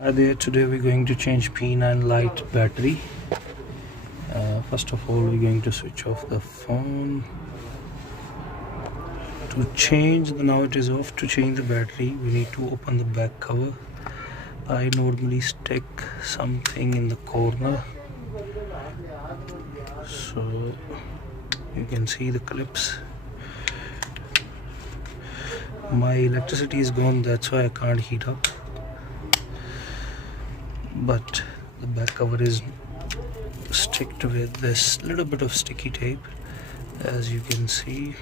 Hi there, today we're going to change P9 Lite battery. First of all, we're going to switch off the phone. To change, now it is off. To change the battery, we need to open the back cover. I normally stick something in the corner, so you can see the clips. My electricity is gone, that's why I can't heat up. But the back cover is sticked with this little bit of sticky tape, as you can see.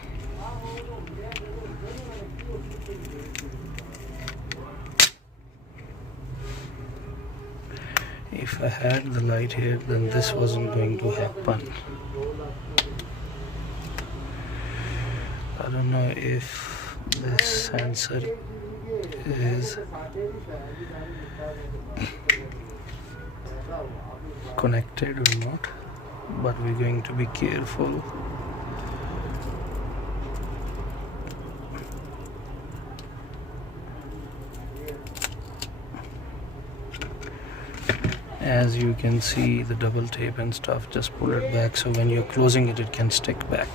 If I had the light here, then this wasn't going to happen. I don't know if this sensor is connected or not, but we're going to be careful. As you can see, the double tape and stuff, just pull it back so when you're closing it, it can stick back.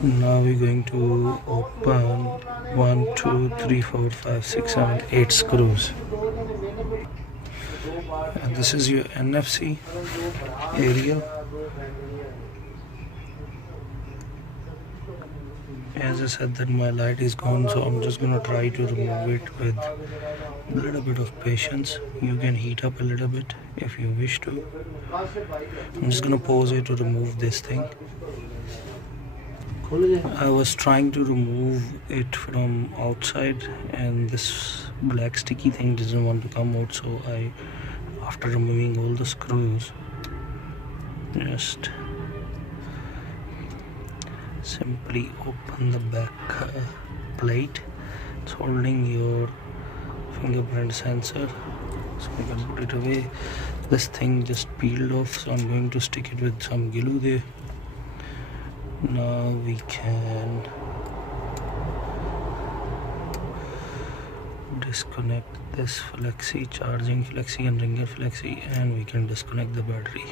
Now we're going to open 1, 2, 3, 4, 5, 6, 7, 8 screws. And this is your NFC area. As I said that my light is gone, so I'm just gonna try to remove it with a little bit of patience. You can heat up a little bit if you wish to. I'm just gonna pause it to remove this thing. I was trying to remove it from outside and this black sticky thing doesn't want to come out, so I, after removing all the screws, just simply open the back plate. It's holding your fingerprint sensor, so I can put it away. This thing just peeled off, so I'm going to stick it with some glue there. Now we can disconnect this flexi, charging flexi and ringer flexi, and we can disconnect the battery.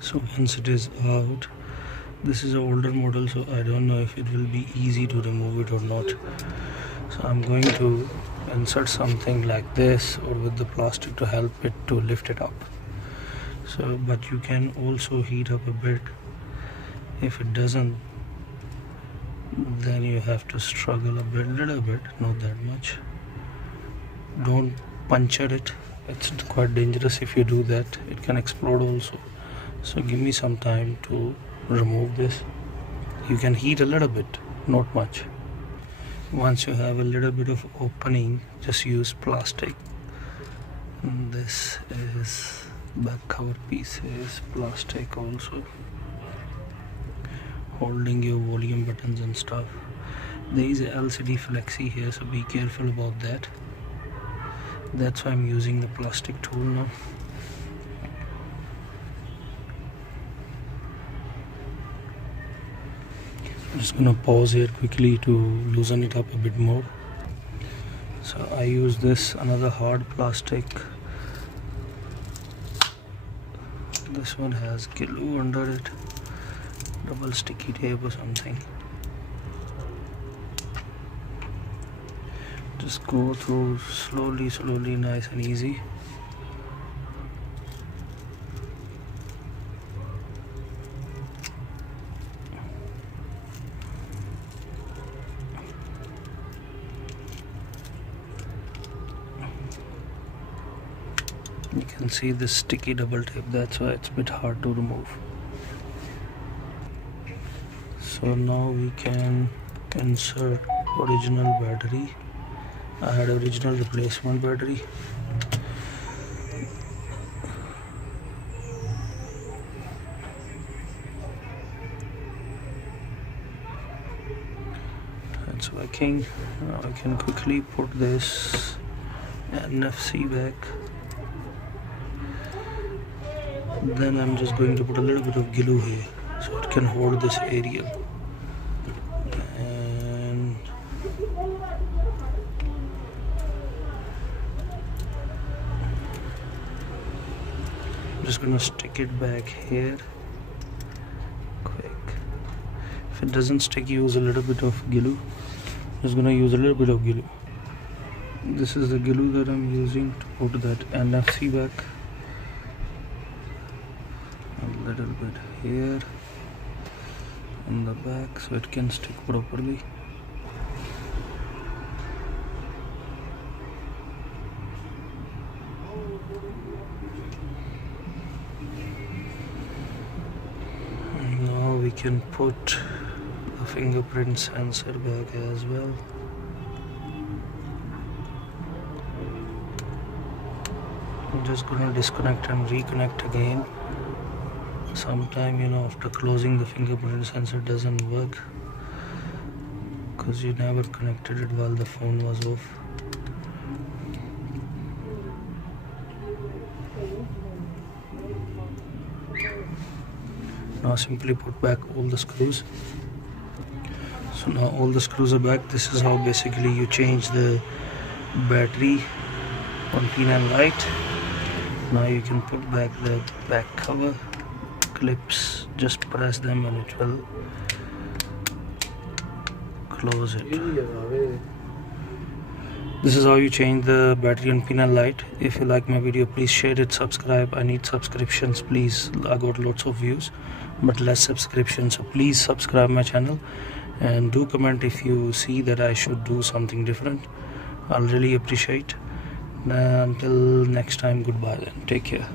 So once it is out, this is an older model, so I don't know if it will be easy to remove it or not. So I'm going to insert something like this or with the plastic to help it to lift it up. So, but you can also heat up a bit. If it doesn't, then you have to struggle a bit, little bit, not that much. Don't puncture it. It's quite dangerous if you do that. It can explode also. So give me some time to remove this. You can heat a little bit, not much. Once you have a little bit of opening, just use plastic. And this is back cover piece is plastic also, holding your volume buttons and stuff. There is a LCD flexi here, so be careful about that. That's why I'm using the plastic tool now. I'm just gonna pause here quickly to loosen it up a bit more. So I use this another hard plastic. This one has glue under it, double sticky tape or something. Just go through slowly, nice and easy. You can see this sticky double tape, that's why it's a bit hard to remove. So now we can insert original battery. I had original replacement battery. It's working. Now I can quickly put this NFC back. Then I'm just going to put a little bit of glue here so it can hold this area. And I'm just gonna stick it back here quick. If it doesn't stick, use a little bit of glue. Just gonna use a little bit of glue. This is the glue that I'm using to put that NFC back. A little bit here in the back so it can stick properly. And now we can put the fingerprint sensor back as well. I'm just gonna disconnect and reconnect again. Sometime, after closing, the fingerprint sensor doesn't work because you never connected it while the phone was off. Now simply put back all the screws. So now all the screws are back. This is how basically you change the battery on P9 Lite. Now you can put back the back cover clips. Just press them and it will close it. This is how you change the battery on P9 Lite. If you like my video, please share it, subscribe. I need subscriptions, please. I got lots of views but less subscriptions, so please subscribe my channel and do comment if you see that I should do something different. I'll really appreciate. Until next time, goodbye then. Take care.